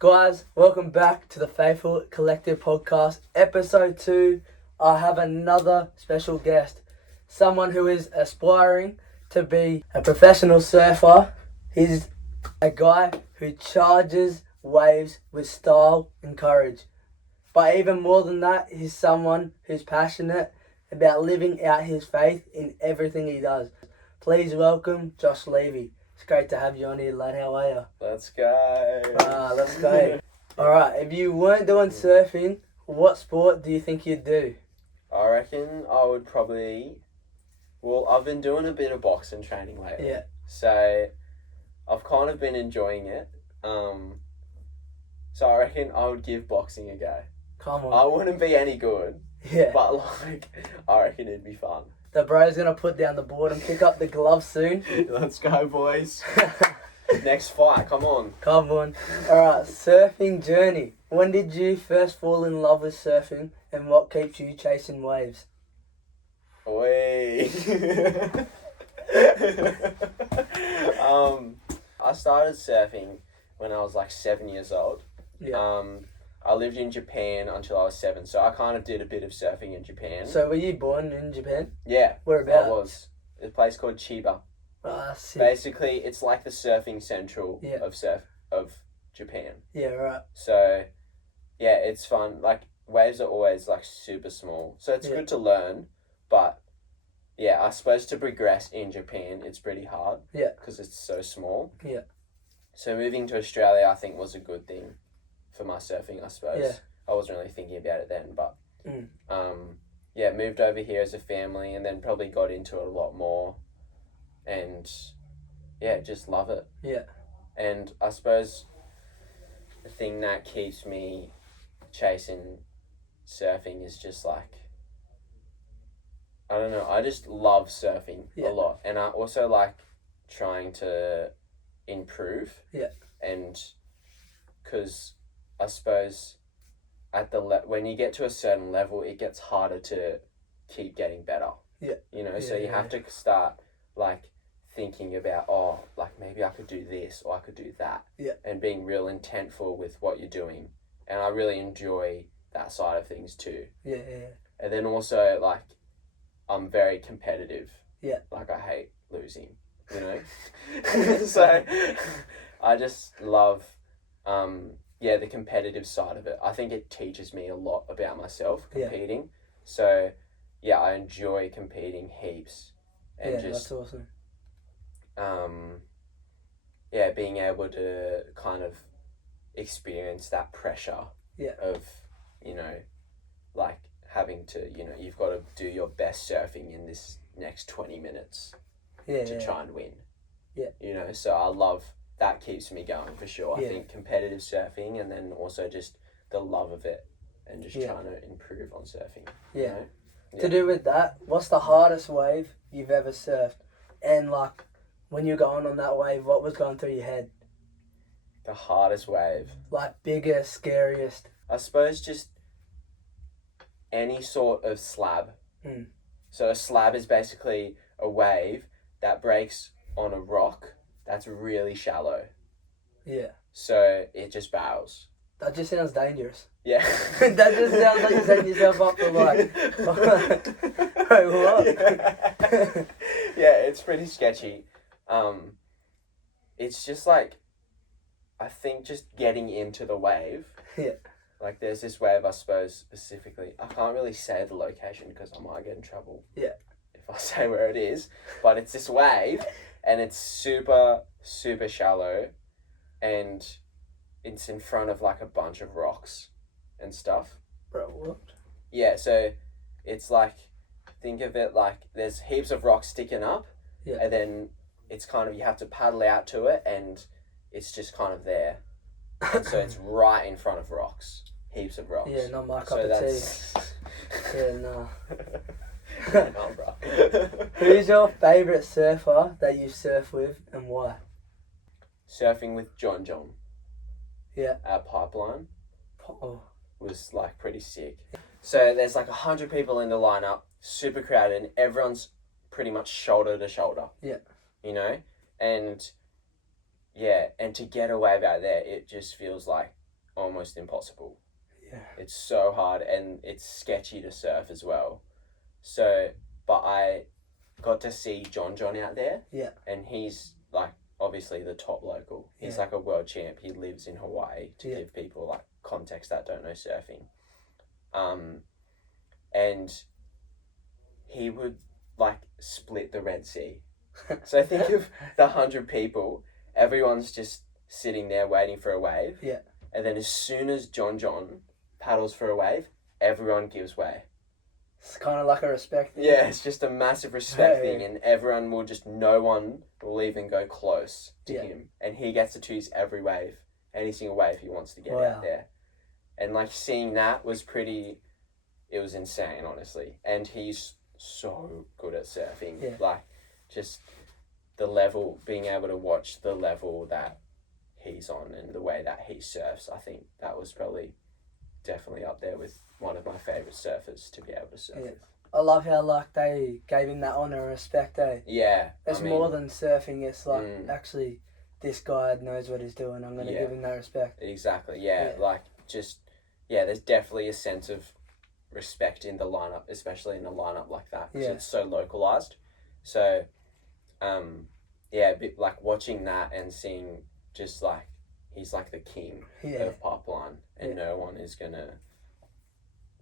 Guys, welcome back to the Faithful Collective Podcast, Episode 2. I have another special guest, someone who is aspiring to be a professional surfer. He's a guy who charges waves with style and courage. But even more than that, he's someone who's passionate about living out his faith in everything he does. Please welcome Josh Levey. It's great to have you on here, lad. How are you? Let's go. Let's go. Alright, if you weren't doing surfing, what sport do you think you'd do? I reckon I would probably... Well, I've been doing a bit of boxing training lately. Yeah. So, I've kind of been enjoying it. So I reckon I would give boxing a go. Come on. I wouldn't be any good. Yeah. But, I reckon it'd be fun. The bro's going to put down the board and pick up the gloves soon. Let's go, boys. Next fight, come on. Come on. Alright, surfing journey. When did you first fall in love with surfing and what keeps you chasing waves? Oi. I started surfing when I was 7 years old. Yeah. I lived in Japan until I was 7, so I kind of did a bit of surfing in Japan. So were you born in Japan? Yeah. Whereabouts? I was. A place called Chiba. Sick. Basically, it's like the surfing central Yeah. of Japan. Yeah, right. So, yeah, it's fun. Waves are always, super small. So it's good to learn, but, yeah, I suppose to progress in Japan, it's pretty hard. Yeah. Because it's so small. Yeah. So moving to Australia, I think, was a good thing for my surfing, I suppose. Yeah. I wasn't really thinking about it then, but, Mm. yeah, moved over here as a family and then probably got into it a lot more. And yeah, just love it. Yeah. And I suppose the thing that keeps me chasing surfing is just I don't know, I just love surfing a lot. And I also like trying to improve. Yeah. And because I suppose at when you get to a certain level, it gets harder to keep getting better. Yeah. You know, so you have to start thinking about, maybe I could do this or I could do that. Yeah. And being real intentful with what you're doing. And I really enjoy that side of things too. Yeah. And then also, I'm very competitive. Yeah. I hate losing, you know? So, I just love, the competitive side of it. I think it teaches me a lot about myself, competing. Yeah. So, yeah, I enjoy competing heaps. And that's awesome. Being able to kind of experience that pressure of, having to, you've got to do your best surfing in this next 20 minutes to try and win. Yeah. So I love, that keeps me going for sure. I think competitive surfing and then also just the love of it and just trying to improve on surfing. Yeah. You know? Yeah. To do with that, what's the hardest wave you've ever surfed? And when you're going on that wave, what was going through your head? The hardest wave. Biggest, scariest. I suppose just any sort of slab. Mm. So a slab is basically a wave that breaks on a rock that's really shallow. Yeah. So it just barrels. That just sounds dangerous. Yeah. That just sounds like you're setting yourself up for Wait, what? Yeah, it's pretty sketchy. It's just I think just getting into the wave. Yeah. There's this wave, I suppose, specifically. I can't really say the location because I might get in trouble. Yeah. If I say where it is. But it's this wave and it's super, super shallow and it's in front of a bunch of rocks and stuff. Bro, what? Yeah, so it's think of it there's heaps of rocks sticking up. Yeah. And then it's kind of, you have to paddle out to it and it's just kind of there. And so it's right in front of rocks. Heaps of rocks. Yeah, not my cup of tea. Yeah, nah. No, bro. Who's your favourite surfer that you surf with and why? Surfing with John. Yeah. At Pipeline. Oh. Was pretty sick. So there's 100 people in the lineup, super crowded, and everyone's pretty much shoulder to shoulder. Yeah. You know? And yeah, and to get a wave out there, it just feels almost impossible. Yeah. It's so hard, and it's sketchy to surf as well. So, but I got to see John out there. Yeah. And he's like obviously the top local. He's like a world champ. He lives in Hawaii, to give people like context that don't know surfing. And he would like split the Red Sea. So think of the 100 people, everyone's just sitting there waiting for a wave. Yeah. And then as soon as John paddles for a wave, everyone gives way. It's kind of like a respect thing. Yeah, it's just a massive respect thing, and everyone will just, no one will even go close to him. And he gets to choose every wave, any single wave he wants to get out there. And like seeing that was it was insane, honestly. And he's so good at surfing. Yeah. Like just the level, being able to watch the level that he's on and the way that he surfs, I think that was probably definitely up there with one of my favourite surfers to be able to surf with. I love how like they gave him that honour and respect, Yeah. It's more than surfing, it's like actually this guy knows what he's doing, I'm going to give him that respect. Exactly, like just, there's definitely a sense of respect in the lineup, especially in a lineup like that, because it's so localised. So, a bit like watching that and seeing just like, he's like the king of Pipeline, and no one is going to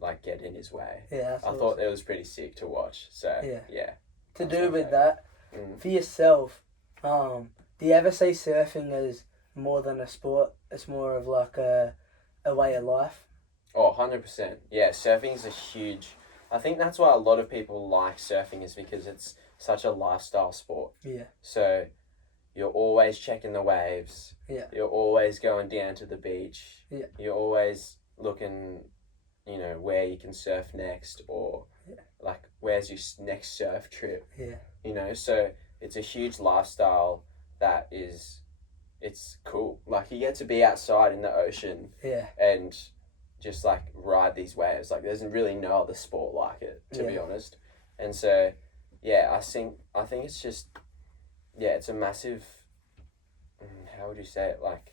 like get in his way. Yeah, I thought it was pretty sick to watch. So To do with that, for yourself, do you ever see surfing as more than a sport? It's more of like a way of life. Oh, 100%. Yeah, surfing is a huge. I think that's why a lot of people like surfing, is because it's such a lifestyle sport. Yeah. So you're always checking the waves. Yeah. You're always going down to the beach. Yeah. You're always looking, where you can surf next, or like where's your next surf trip. Yeah. So it's a huge lifestyle that it's cool. Like you get to be outside in the ocean. Yeah. And just like ride these waves. Like there's really no other sport like it, to be honest. And so, I think it's just, it's a massive, how would you say it? Like,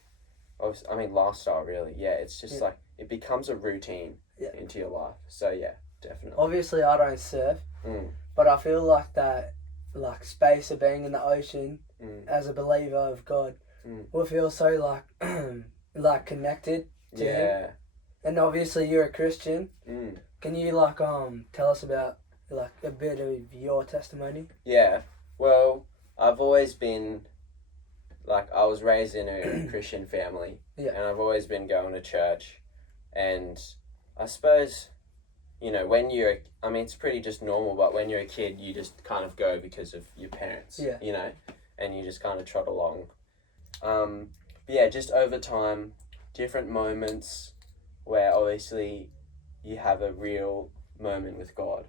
lifestyle really. Yeah, it's just like, it becomes a routine into your life. So definitely. Obviously I don't surf, but I feel like that, like space of being in the ocean as a believer of God, will feel so like, like connected to Him. And obviously you're a Christian. Can you like tell us about like a bit of your testimony? Yeah. Well, I've always been like, I was raised in a Christian family. Yeah. And I've always been going to church. And I suppose, when you're, it's pretty just normal, but when you're a kid, you just kind of go because of your parents. Yeah. And you just kind of trot along. Just over time, different moments where obviously you have a real moment with God.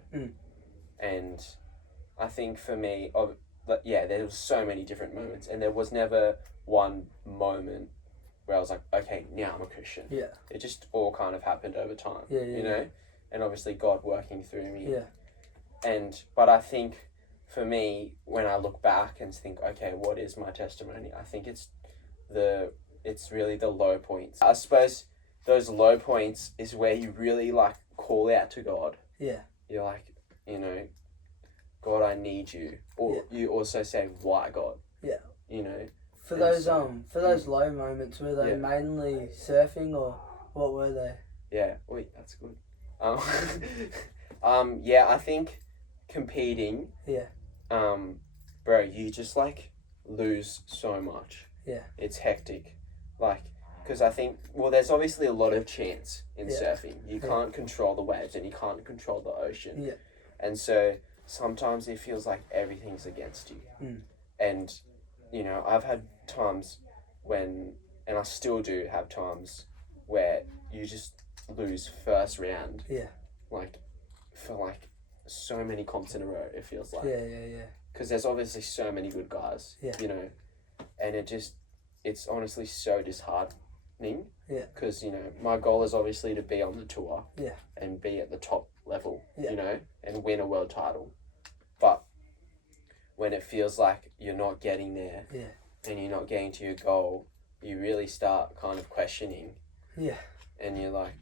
And I think for me, there was so many different moments, and there was never one moment where I was like, okay, now I'm a Christian. Yeah. It just all kind of happened over time, Yeah. and obviously God working through me. Yeah. But I think for me, when I look back and think, okay, what is my testimony? I think it's really the low points. I suppose those low points is where you really like call out to God. Yeah. You're like, God, I need you. Or you also say, why God? Yeah. For And those so- those low moments, were they mainly surfing, or what were they? Yeah. Wait, that's good. I think competing. Yeah. Bro, you just like lose so much. Yeah. It's hectic. Like, because I think, there's obviously a lot of chance in surfing. You can't control the waves, and you can't control the ocean. Yeah. And so sometimes it feels like everything's against you. And, I've had times when, and I still do have times where you just lose first round. Yeah. Like, for like so many comps in a row, it feels like. Yeah. Because there's obviously so many good guys. Yeah. And it's honestly so disheartening. Yeah. Because, my goal is obviously to be on the tour. Yeah. And be at the top level, Yeah. and win a world title. But when it feels like you're not getting there, and you're not getting to your goal, you really start kind of questioning Yeah. And you're like,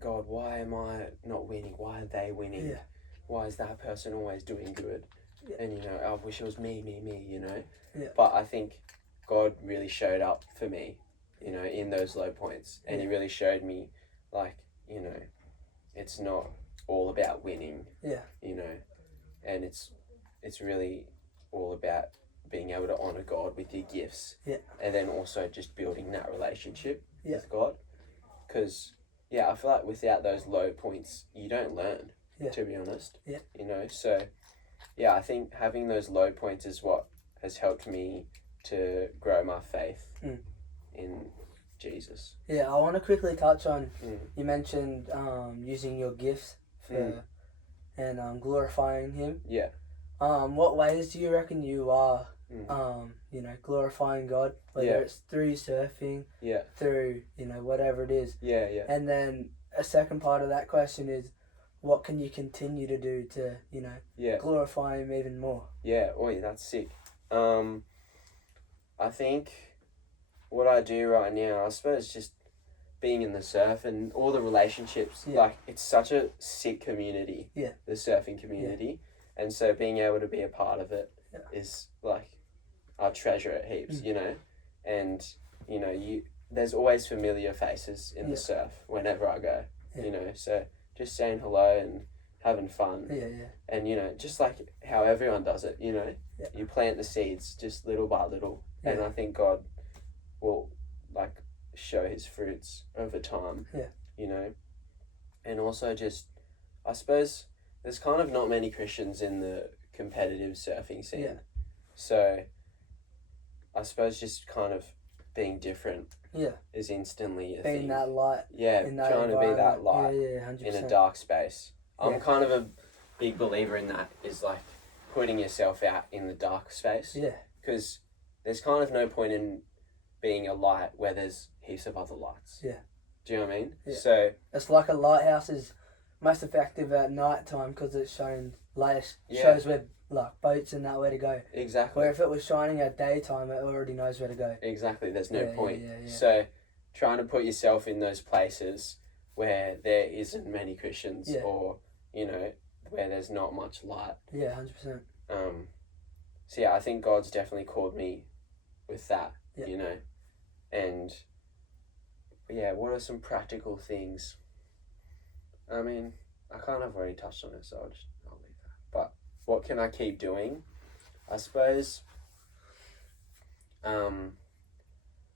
God, why am I not winning? Why are they winning? Yeah. Why is that person always doing good? Yeah. And, you know, I wish it was me, you know? Yeah. But I think God really showed up for me, you know, in those low points. And He really showed me, like, you know, it's not all about winning. Yeah. You know, and it's really all about being able to honour God with your gifts. Yeah. And then also just building that relationship yeah. with God. Because, yeah, I feel like without those low points, you don't learn, to be honest. Yeah. You know, so, yeah, I think having those low points is what has helped me to grow my faith in Jesus. Yeah, I want to quickly touch on, you mentioned using your gifts for and glorifying Him. Yeah. What ways do you reckon you are, you know, glorifying God? Whether it's through surfing, through, you know, whatever it is. Yeah. And then a second part of that question is, what can you continue to do to, you know, glorify Him even more? Yeah, that's sick. I think what I do right now, I suppose, just being in the surf and all the relationships. Like, it's such a sick community, the surfing community. And so being able to be a part of it is, like, I treasure it heaps, you know. And, you know, there's always familiar faces in the surf whenever I go, you know. So just saying hello and having fun. And, you know, just like how everyone does it, you know. You plant the seeds just little by little. And I think God will, like, show His fruits over time, you know. And also just, I suppose, there's kind of not many Christians in the competitive surfing scene. So I suppose just kind of being different is instantly a being thing. That light. Trying to be that light 100%. in a dark space. I'm kind of a big believer in that, is like putting yourself out in the dark space. Because there's kind of no point in being a light where there's heaps of other lights. Do you know what I mean? So it's like a lighthouse is most effective at night time because it's shows where, like, boats and that where to go. Exactly. Where if it was shining at daytime, it already knows where to go. Exactly. There's no point. So trying to put yourself in those places where there isn't many Christians or, you know, where there's not much light. 100%. So yeah, I think God's definitely called me with that, you know. And yeah, what are some practical things? I mean, I kind of already touched on it, so I'll leave that. But what can I keep doing? I suppose,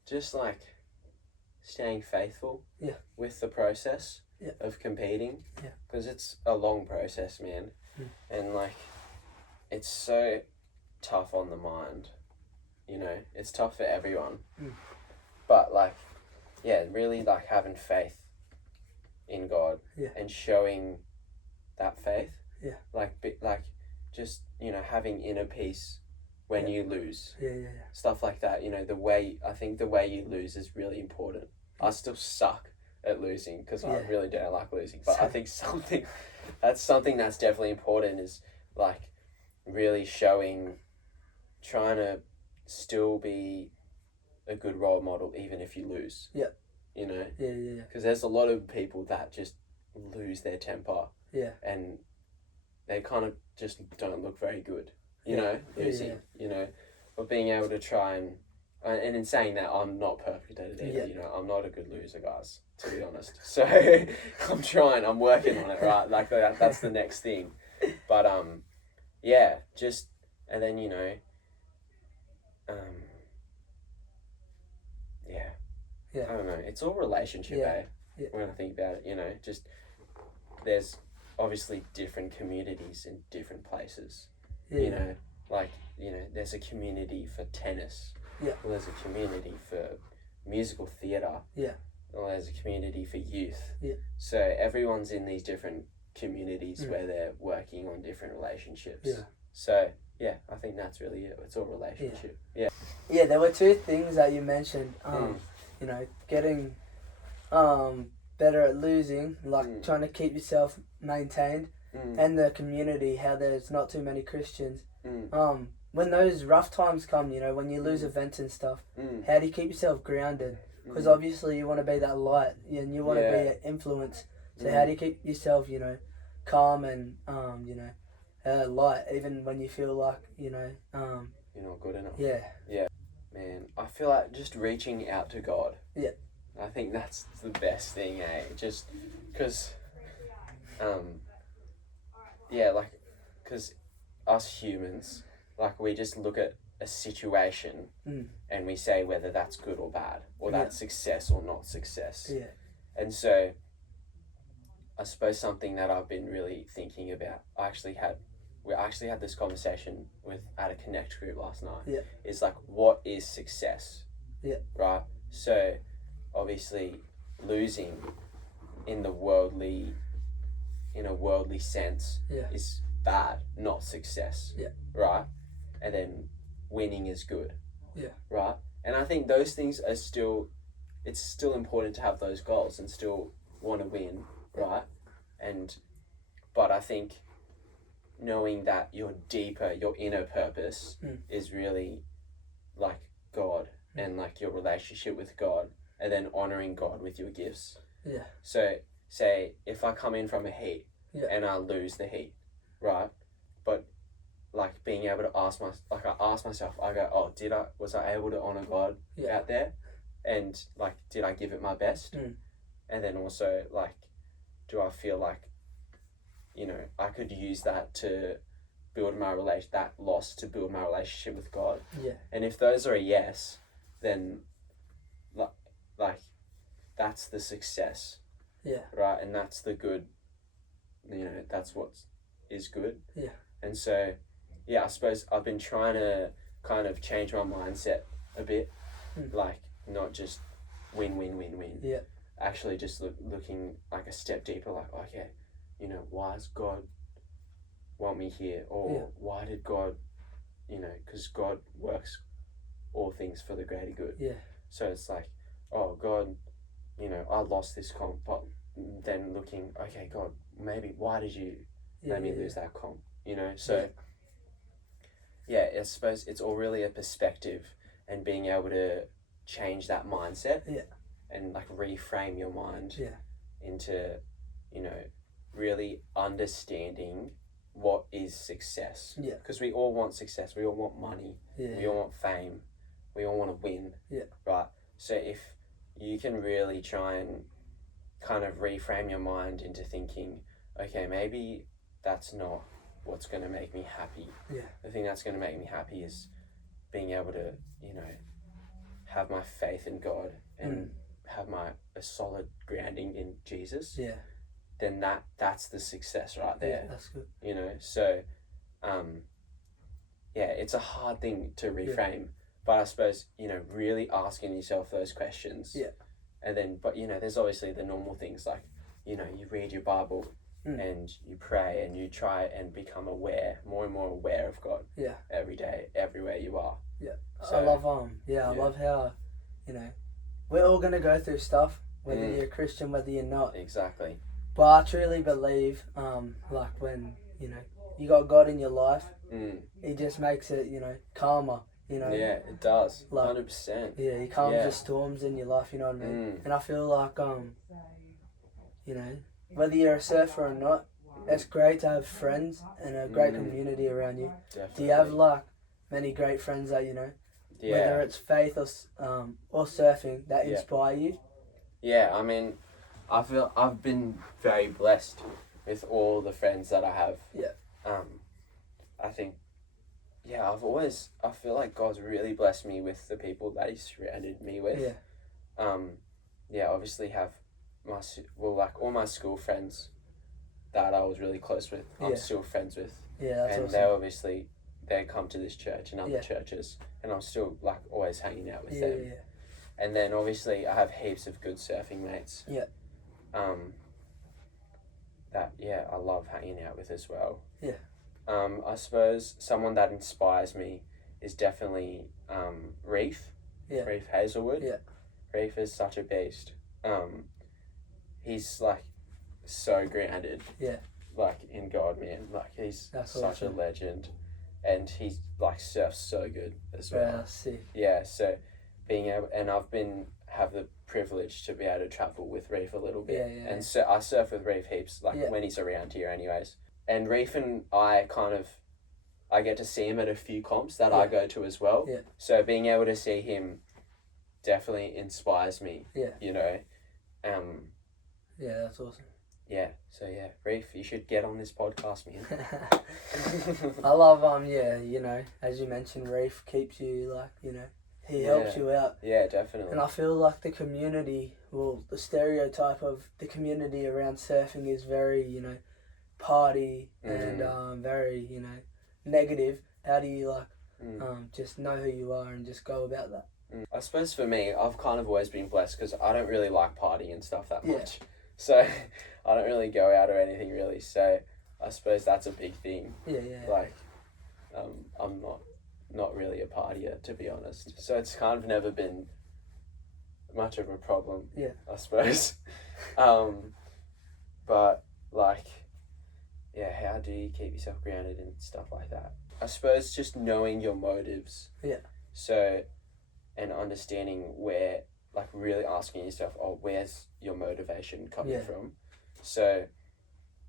just like staying faithful with the process of competing, because it's a long process, man. And like, it's so tough on the mind, you know. It's tough for everyone. But like, really like having faith in God and showing that faith. Like just, you know, having inner peace when you lose. Stuff like that, you know, I think the way you lose is really important. I still suck at losing because I really don't like losing. But I think something that's definitely important is like really trying to still be a good role model even if you lose. You know? Because there's a lot of people that just lose their temper. And they kind of just don't look very good, you know, losing, you know. But being able to try and in saying that, I'm not perfect at it either, you know. I'm not a good loser, guys, to be honest. So I'm working on it, right? Like that's the next thing. But just, and then, you know, I don't know. It's all relationship, when I think about it, you know. Just, there's obviously different communities in different places. You know, like, you know, there's a community for tennis. Well, there's a community for musical theatre. Well, there's a community for youth. So everyone's in these different communities where they're working on different relationships. So I think that's really it. It's all relationship. There were two things that you mentioned. You know, getting better at losing, like trying to keep yourself maintained, and the community, how there's not too many Christians. When those rough times come, you know, when you lose events and stuff, how do you keep yourself grounded because obviously you want to be that light and you want to be an influence. So how do you keep yourself, calm and light, even when you feel like you're not good enough? Yeah. Man, I feel like just reaching out to God. Yeah. I think that's the best thing, just because because us humans, we just look at a situation and we say whether that's good or bad, or that's success or not success. Yeah. And so I suppose something that I've been really thinking about, we actually had this conversation at a Connect group last night. Yeah. Is what is success? Yeah. Right? So obviously losing in a worldly sense is bad, not success. Yeah. Right? And then winning is good. Yeah. Right? And I think those things are it's still important to have those goals and still want to win, right? But I think knowing that your inner purpose is really God and your relationship with God, and then honoring God with your gifts. Yeah. So say if I come in from a heat and I lose the heat, right? But being able to ask myself, I go, oh, was I able to honor God out there? And did I give it my best? And then also do I feel I could use that to build that loss to build my relationship with God? Yeah. And if those are a yes, then that's the success. Yeah. Right? And that's the good, that's what is good. Yeah. And so, I suppose I've been trying to kind of change my mindset a bit, not just win. Yeah. Actually just looking a step deeper, okay, why does God want me here? Or why did God, because God works all things for the greater good. Yeah. So it's oh, God, I lost this comp, but then looking, okay, God, maybe why did you let me lose that comp? So I suppose it's all really a perspective and being able to change that mindset and reframe your mind into, really understanding what is success. Yeah. Because we all want success. We all want money. Yeah. We all want fame. We all want to win. Yeah. Right? So if you can really try and kind of reframe your mind into thinking, okay, maybe that's not what's going to make me happy. Yeah. The thing that's going to make me happy is being able to, have my faith in God and have a solid grounding in Jesus. Yeah. Then that's the success right there. Yeah, that's good. So, it's a hard thing to reframe, but I suppose, really asking yourself those questions. Yeah. And then, but, there's obviously the normal things you read your Bible and you pray and you try and become more and more aware of God. Yeah. Every day, everywhere you are. Yeah. So, I love I love how, we're all gonna go through stuff, whether you're a Christian, whether you're not. Exactly. But I truly believe, when, you got God in your life, it just makes it, calmer, Yeah, it does. 100%. Yeah, he calms the storms in your life, you know what I mean? And I feel like, whether you're a surfer or not, it's great to have friends and a great community around you. Definitely. Do you have, many great friends that, whether it's faith or surfing, that inspire you? Yeah, I mean, I feel I've been very blessed with all the friends that I have. Yeah. I think, I feel like God's really blessed me with the people that He's surrounded me with. Yeah. Obviously have all my school friends that I was really close with, I'm still friends with. Yeah, that's and awesome. they come to this church and other churches, and I'm still always hanging out with them. Yeah. And then obviously I have heaps of good surfing mates. Yeah. That I love hanging out with as well. Yeah. I suppose someone that inspires me is definitely Reef. Yeah. Reef Hazelwood. Yeah. Reef is such a beast. He's so grounded. Yeah. In God, man. He's such awesome. a legend. And he's surfs so good as well. Yeah, sick. Yeah, so being able, and have privileged to be able to travel with Reef a little bit. Yeah. And so I surf with Reef heaps, like when he's around here anyways. And Reef and I I get to see him at a few comps that I go to as well. Yeah. So being able to see him definitely inspires me. Yeah. You know. Yeah, that's awesome. Yeah. So yeah, Reef, you should get on this podcast, man. I love you know, as you mentioned, Reef keeps you like, you know, he helps you out. Yeah, definitely. And I feel like the community, the stereotype of the community around surfing is very, you know, party and very, you know, negative. How do you just know who you are and just go about that? I suppose for me, I've kind of always been blessed because I don't really like partying and stuff that much. So I don't really go out or anything really. So I suppose that's a big thing. Yeah. Like, I'm not really a partier, to be honest. So it's kind of never been much of a problem. Yeah. I suppose. But like, yeah, how do you keep yourself grounded and stuff like that? I suppose just knowing your motives. Yeah. So, and understanding where, like really asking yourself, where's your motivation coming from? So,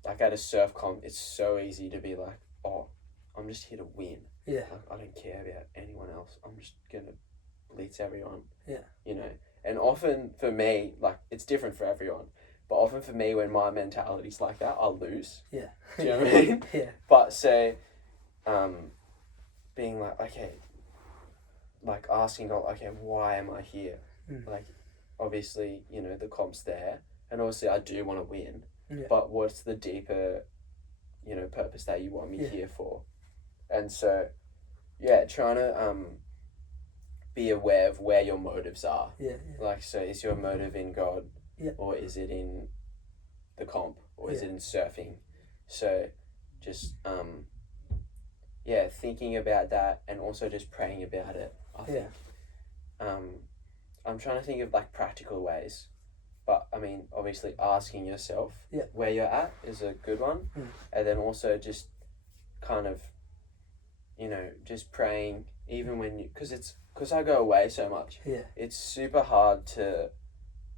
like at a surf comp, it's so easy to be like, I'm just here to win. Yeah. Like, I don't care about anyone else. I'm just gonna blitz everyone. Yeah. You know, and often for me, like it's different for everyone, but often for me, when my mentality's like that, I'll lose. Yeah. Do you know what I mean? Yeah. But so, being like, okay, like asking, okay, why am I here? Like, obviously, you know, the comp's there, and obviously I do want to win, but what's the deeper, you know, purpose that you want me here for? And so, trying to be aware of where your motives are. Yeah. Like, so is your motive in God? Yeah. Or is it in the comp? Or is it in surfing? So, just, thinking about that and also just praying about it, I think. I'm trying to think of, like, practical ways. But, I mean, obviously asking yourself where you're at is a good one. And then also just kind of, you know, just praying even when you... Because I go away so much. Yeah. It's super hard to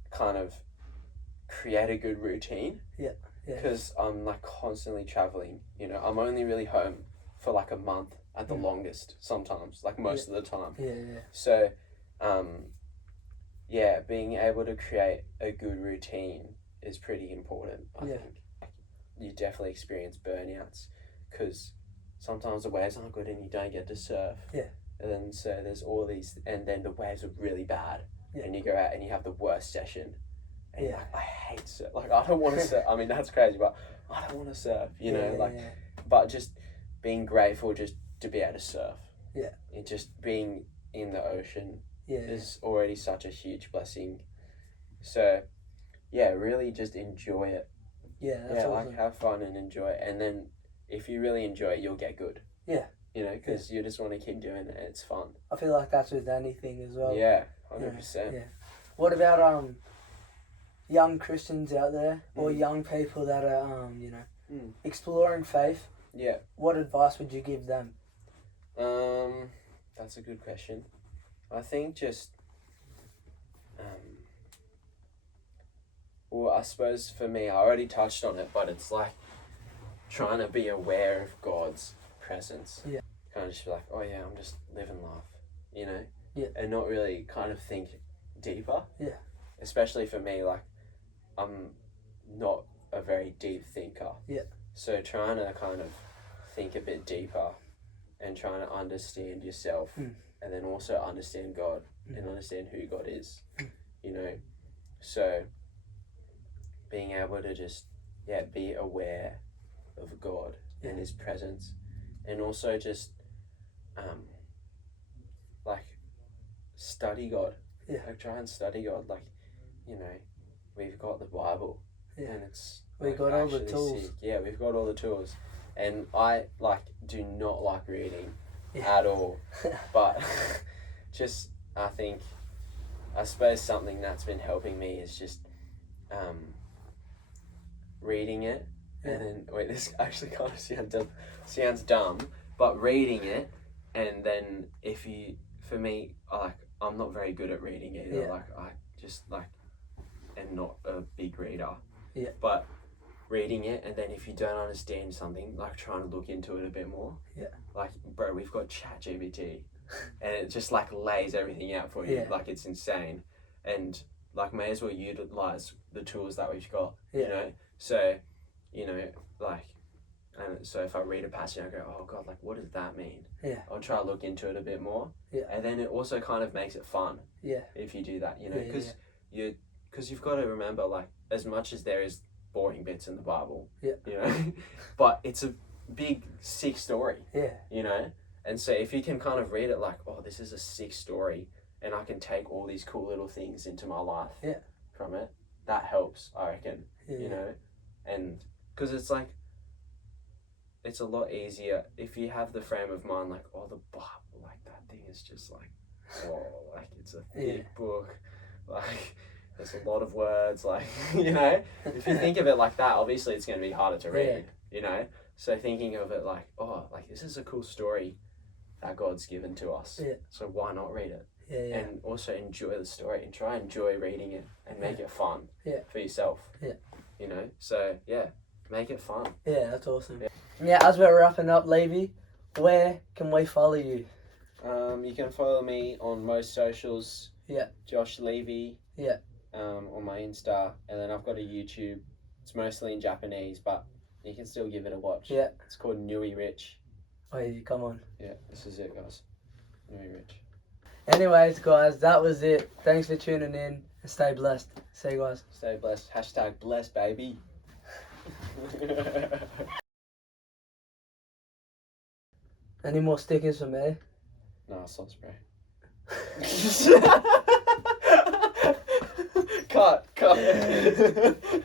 kind of create a good routine. Yeah. Because I'm, like, constantly traveling. You know, I'm only really home for, like, a month at the longest sometimes. Like, most of the time. Yeah. So, being able to create a good routine is pretty important, I think. You definitely experience burnouts because sometimes the waves aren't good and you don't get to surf. Yeah. And then so there's all these, and then the waves are really bad and you go out and you have the worst session. And you're like, I hate surf. Like, I don't want to surf. I mean, that's crazy, but I don't want to surf, you know? But just being grateful just to be able to surf. Yeah. And just being in the ocean is already such a huge blessing. So, really just enjoy it. Yeah, that's awesome. Like have fun and enjoy it. And then if you really enjoy it, you'll get good. Yeah. You know, because you just want to keep doing it. It's fun. I feel like that's with anything as well. Yeah, 100%. Yeah. What about young Christians out there or young people that are exploring faith? Yeah. What advice would you give them? That's a good question. I think just, I suppose for me, I already touched on it, but it's like trying to be aware of God's presence. Yeah. Kind of just be like, I'm just living life, you know? Yeah. And not really kind of think deeper. Yeah. Especially for me, like, I'm not a very deep thinker. Yeah. So trying to kind of think a bit deeper and trying to understand yourself and then also understand God and understand who God is, you know? So being able to just, be aware of God and His presence and also just, study God. Yeah. Like, try and study God. Like, you know, we've got the Bible and it's... We've got all the tools. Sick. Yeah, we've got all the tools. And I, do not like reading at all. But just, I suppose something that's been helping me is just reading it. And then, this actually kind of sounds dumb, but reading it, and then for me, I'm not very good at reading either. Yeah. I just, and not a big reader. Yeah. But reading it, and then if you don't understand something, like trying to look into it a bit more. Yeah. Like, bro, we've got ChatGPT, and it just like lays everything out for you. Yeah. Like, it's insane, and like may as well utilize the tools that we've got. Yeah. You know, so you know, like, and so if I read a passage, I go, oh god, like what does that mean? Yeah. I'll try to look into it a bit more. Yeah. And then it also kind of makes it fun. Yeah. If you do that, you know, because you've got to remember, like, as much as there is boring bits in the Bible, yeah, you know, but it's a big sick story. Yeah. You know, and so if you can kind of read it like, oh, this is a sick story, and I can take all these cool little things into my life. Yeah. From it, that helps, I reckon. Yeah. You know, and because it's like, it's a lot easier if you have the frame of mind like, oh, the Bible, like that thing is just like, whoa, like it's a thick book, like there's a lot of words, like, you know, if you think of it like that, obviously it's going to be harder to read, you know, so thinking of it like, oh, like this is a cool story that God's given to us, so why not read it? And also enjoy the story and try and enjoy reading it and make it fun for yourself, you know, so make it fun. That's awesome. Yeah, as we're wrapping up, Levey, where can we follow you? You can follow me on most socials. Josh Levey. On my Insta, and then I've got a YouTube. It's mostly in Japanese, but you can still give it a watch. It's called Nui Rich. Oh, come on. This is it, guys. Nui Rich. Anyways, guys, that was it. Thanks for tuning in, and stay blessed. See you guys. Stay blessed. Hashtag blessed, baby. Any more stickers for me? No, salt spray. Cut.